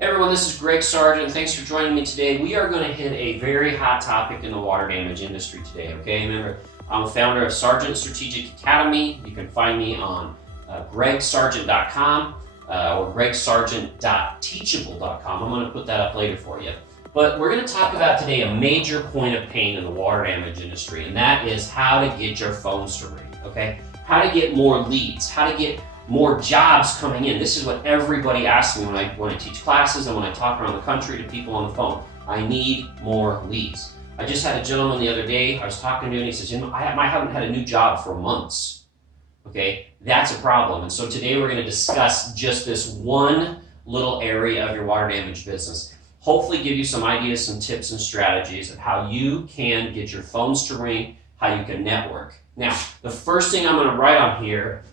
Hey everyone, this is Greg Sargent. Thanks for joining me today. We are going to hit a very hot topic in the water damage industry today, okay? Remember, I'm the founder of Sargent Strategic Academy. You can find me on gregsargent.com or gregsargent.teachable.com. I'm going to put that up later for you. But we're going to talk about today a major point of pain in the water damage industry, and that is how to get your phones to ring, okay? How to get more leads, how to get more jobs coming in. This is what everybody asks me when I teach classes and when I talk around the country to people on the phone. I need more leads. I just had a gentleman the other day, I was talking to him and he says, I haven't had a new job for months. Okay, that's a problem. And so today we're going to discuss just this one little area of your water damage business. Hopefully give you some ideas, some tips and strategies of how you can get your phones to ring, how you can network. Now, the first thing I'm going to write on here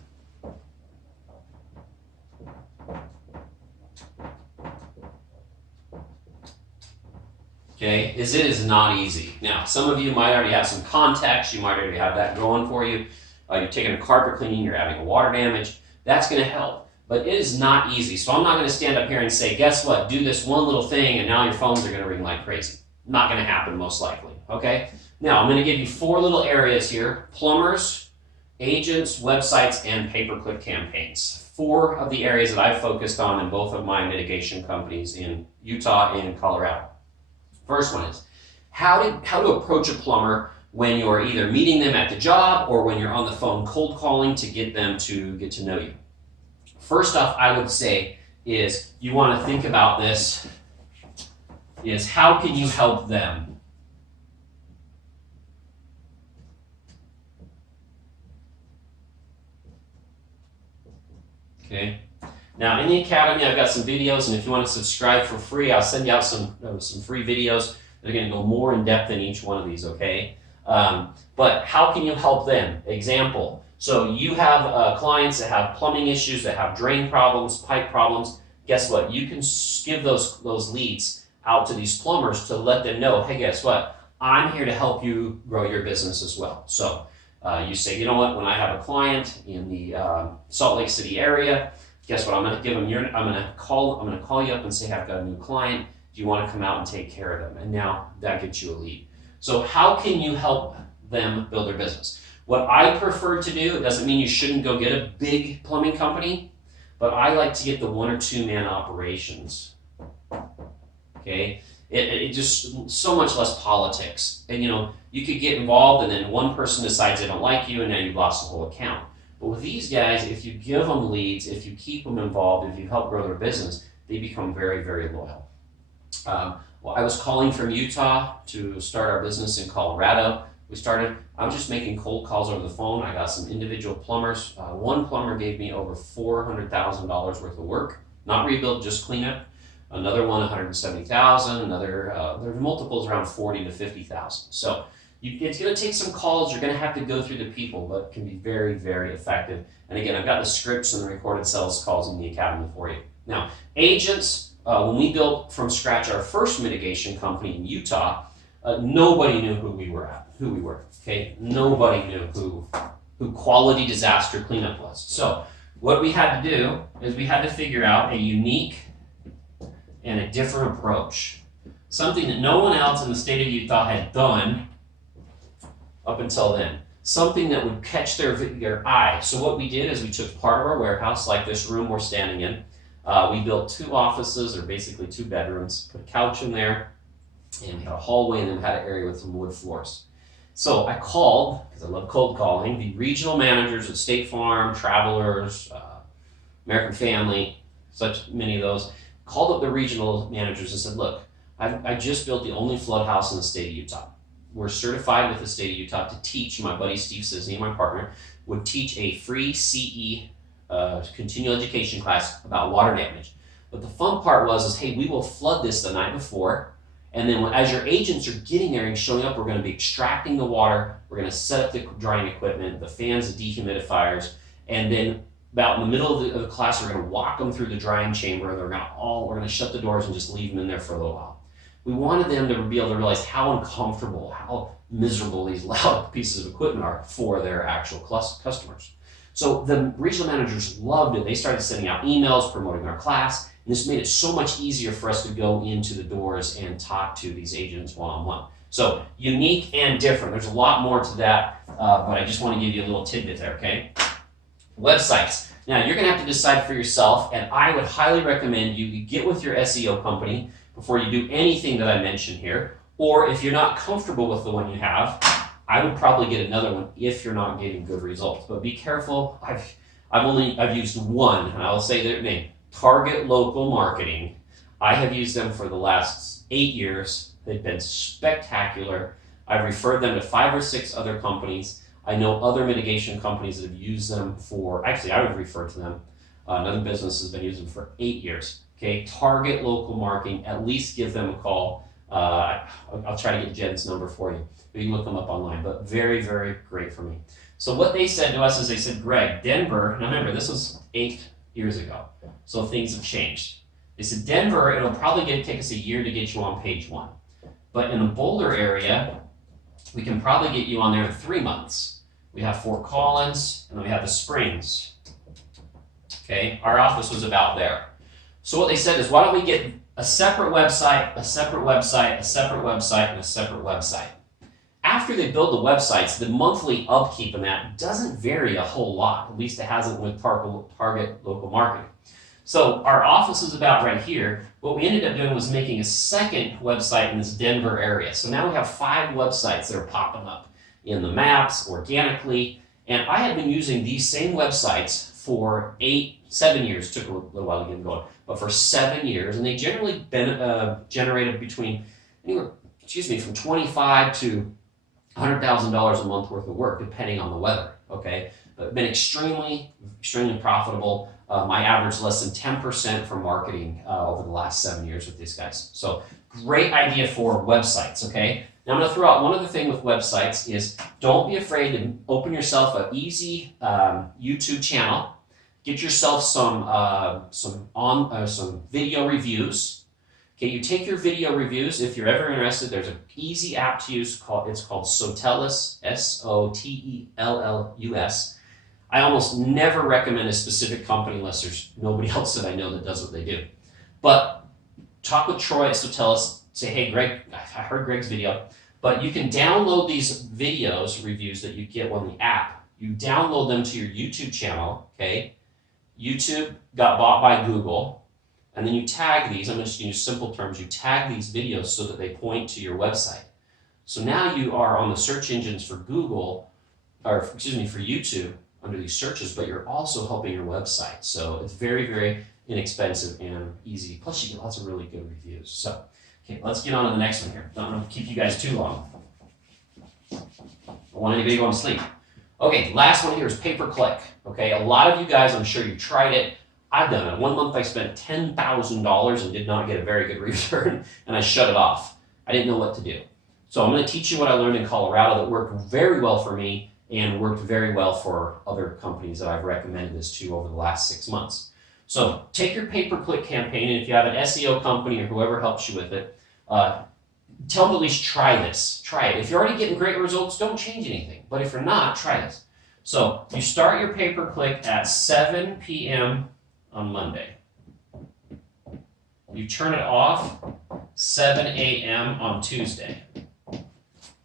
is it is not easy. Now, some of you might already have some contacts, you might already have that going for you. You're taking a carpet cleaning, you're having a water damage. That's going to help, but it is not easy. So I'm not going to stand up here and say, guess what, do this one little thing and now your phones are going to ring like crazy. Not going to happen most likely, okay? Now, I'm going to give you 4 little areas here: plumbers, agents, websites, and pay-per-click campaigns. 4 of the areas that I've focused on in both of my mitigation companies in Utah and Colorado. First one is how to approach a plumber when you're either meeting them at the job or when you're on the phone cold calling to get them to get to know you. First off, I would say is you want to think about this is how can you help them? Okay. Now in the Academy, I've got some videos, and if you want to subscribe for free, I'll send you out some free videos that are going to go more in depth in each one of these, okay? But how can you help them? Example, so you have clients that have plumbing issues, that have drain problems, pipe problems. Guess what? You can give those leads out to these plumbers to let them know, hey, guess what? I'm here to help you grow your business as well. So you say, you know what? When I have a client in the Salt Lake City area, guess what? I'm going to give them I'm going to call you up and say, I've got a new client. Do you want to come out and take care of them? And now that gets you a lead. So how can you help them build their business? What I prefer to do, it doesn't mean you shouldn't go get a big plumbing company, but I like to get the 1 or 2 man operations. Okay? It just so much less politics. And you could get involved and then one person decides they don't like you and now you've lost the whole account. But with these guys, if you give them leads, if you keep them involved, if you help grow their business, they become very, very loyal. Well, I was calling from Utah to start our business in Colorado. I was just making cold calls over the phone. I got some individual plumbers. One plumber gave me over $400,000 worth of work, not rebuild, just cleanup. Another one, $170,000. Another, there's multiples around $40,000 to $50,000. So it's going to take some calls. You're going to have to go through the people, but it can be very, very effective. And again, I've got the scripts and the recorded sales calls in the Academy for you. Now, agents, when we built from scratch our first mitigation company in Utah, nobody knew who we were. Okay, nobody knew who Quality Disaster Cleanup was. So what we had to do is we had to figure out a unique and a different approach, something that no one else in the state of Utah had done up until then, something that would catch their eye. So what we did is we took part of our warehouse, like this room we're standing in. We built 2 offices, or basically 2 bedrooms, put a couch in there, and we had a hallway, and then we had an area with some wood floors. So I called, because I love cold calling, the regional managers at State Farm, Travelers, American Family, such many of those, called up the regional managers and said, look, I just built the only flood house in the state of Utah. We're certified with the state of Utah to teach. My buddy Steve Sisney, my partner, would teach a free CE continual education class about water damage. But the fun part was, hey, we will flood this the night before, and then as your agents are getting there and showing up, we're going to be extracting the water, we're going to set up the drying equipment, the fans, the dehumidifiers, and then about in the middle of the class, we're going to walk them through the drying chamber, and we're going to shut the doors and just leave them in there for a little while. We wanted them to be able to realize how uncomfortable, how miserable these loud pieces of equipment are for their actual customers. So the regional managers loved it. They started sending out emails promoting our class. And this made it so much easier for us to go into the doors and talk to these agents one-on-one. So unique and different. There's a lot more to that, but I just want to give you a little tidbit there, okay? Websites. Now, you're going to have to decide for yourself, and I would highly recommend you get with your SEO company before you do anything that I mentioned here. Or if you're not comfortable with the one you have, I would probably get another one if you're not getting good results. But be careful. I've used one, and I'll say their name, Target Local Marketing. I have used them for the last 8 years. They've been spectacular. I've referred them to 5 or 6 other companies. I know other mitigation companies that have used them for, actually I would refer to them. Another business has been using them for 8 years. Okay, Target Local Marketing, at least give them a call. I'll try to get Jen's number for you. You can look them up online, but very, very great for me. So what they said to us is they said, Greg, Denver, now remember this was 8 years ago, so things have changed. They said, Denver, it'll probably take us a year to get you on page 1. But in the Boulder area, we can probably get you on there in 3 months. We have Fort Collins, and then we have the Springs. Okay, our office was about there. So what they said is, why don't we get a separate website, a separate website, a separate website, and a separate website. After they build the websites, the monthly upkeep in that doesn't vary a whole lot. At least it hasn't with Target Local Marketing. So our office is about right here. What we ended up doing was making a second website in this Denver area. So now we have 5 websites that are popping up in the maps organically. And I had been using these same websites for 7 years. Took a little while to get going, but for 7 years, and they generally generated between from $25,000 to $100,000 a month worth of work, depending on the weather. Okay, but been extremely profitable. My average less than 10% for marketing over the last 7 years with these guys. So great idea for websites. Okay. Now I'm going to throw out one other thing with websites is don't be afraid to open yourself an easy YouTube channel. Get yourself some video reviews. Okay, you take your video reviews. If you're ever interested, there's an easy app to use. It's called Sotellus, Sotellus. I almost never recommend a specific company unless there's nobody else that I know that does what they do. But talk with Troy at Sotellus. Say, hey, Greg, I heard Greg's video. But you can download these videos, reviews that you get on the app. You download them to your YouTube channel, okay? YouTube got bought by Google. And then you tag these, I'm just going to use simple terms, you tag these videos so that they point to your website. So now you are on the search engines for Google, for YouTube under these searches, but you're also helping your website. So it's very, very inexpensive and easy. Plus you get lots of really good reviews. So, okay, let's get on to the next one here. Don't want to keep you guys too long. Don't want anybody going to sleep. Okay, last one here is Payperclick. Okay, a lot of you guys, I'm sure you tried it. I've done it. 1 month I spent $10,000 and did not get a very good return, and I shut it off. I didn't know what to do. So I'm going to teach you what I learned in Colorado that worked very well for me and worked very well for other companies that I've recommended this to over the last 6 months. So take your pay-per-click campaign, and if you have an SEO company or whoever helps you with it, tell them to at least try this. Try it. If you're already getting great results, don't change anything. But if you're not, try this. So you start your pay-per-click at 7 p.m. on Monday. You turn it off 7 a.m. on Tuesday.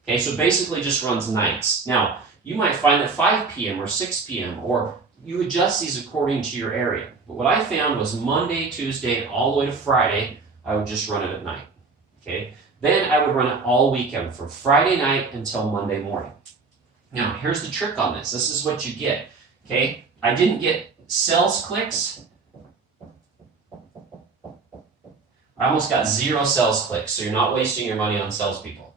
Okay, so basically just runs nights. Now, you might find that 5 p.m. or 6 p.m. or you adjust these according to your area. But what I found was Monday, Tuesday, all the way to Friday, I would just run it at night. Okay, then I would run it all weekend from Friday night until Monday morning. Now, here's the trick on this. This is what you get. Okay, I didn't get sales clicks. I almost got 0 sales clicks, so you're not wasting your money on salespeople.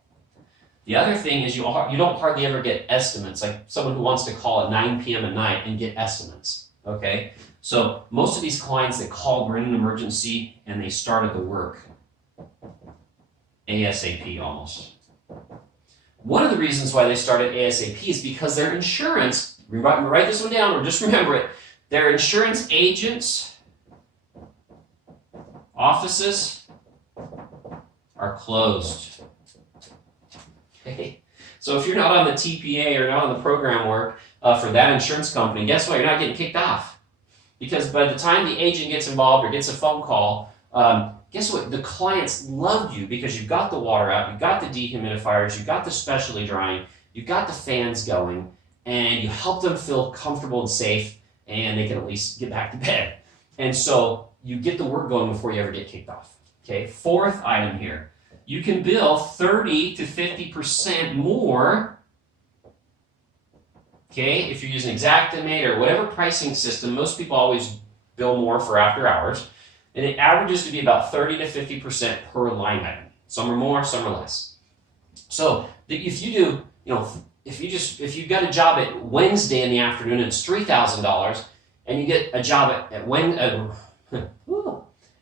The other thing is you don't hardly ever get estimates, like someone who wants to call at 9 p.m. at night and get estimates, okay? So most of these clients, they called, were in an emergency, and they started the work ASAP almost. One of the reasons why they started ASAP is because their insurance, write this one down or just remember it, their insurance agents, offices are closed. Okay. So if you're not on the TPA or not on the program work for that insurance company, guess what? You're not getting kicked off Because by the time the agent gets involved or gets a phone call, guess what? The clients love you because you've got the water out, you've got the dehumidifiers, you've got the specialty drying, you've got the fans going, and you help them feel comfortable and safe, and they can at least get back to bed. And so you get the work going before you ever get kicked off. Okay, fourth item here. You can bill 30 to 50% more, okay, if you're using Xactimate or whatever pricing system. Most people always bill more for after hours, and it averages to be about 30 to 50% per line item. Some are more, some are less. So if you do, if you got a job at Wednesday in the afternoon and it's $3,000, and you get a job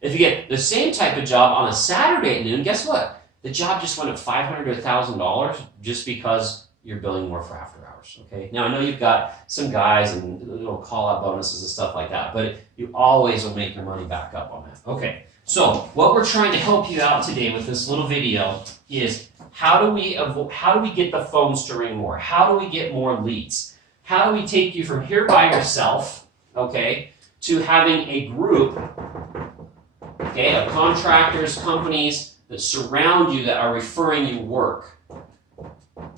if you get the same type of job on a Saturday at noon, guess what? The job just went up $500 to $1,000 just because you're billing more for after hours, okay? Now, I know you've got some guys and little call-out bonuses and stuff like that, but you always will make your money back up on that. Okay, so what we're trying to help you out today with this little video is how do we get the phones to ring more? How do we get more leads? How do we take you from here by yourself, okay, to having a group, okay, of contractors, companies that surround you that are referring you work?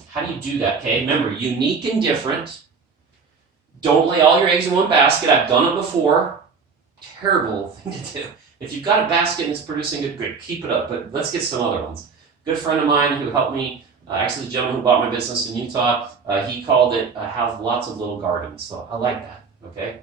How do you do that, okay? Remember, unique and different. Don't lay all your eggs in one basket. I've done it before. Terrible thing to do. If you've got a basket and it's producing good, great, keep it up, but let's get some other ones. Good friend of mine who helped me, actually the gentleman who bought my business in Utah, he called it have lots of little gardens. So I like that, okay?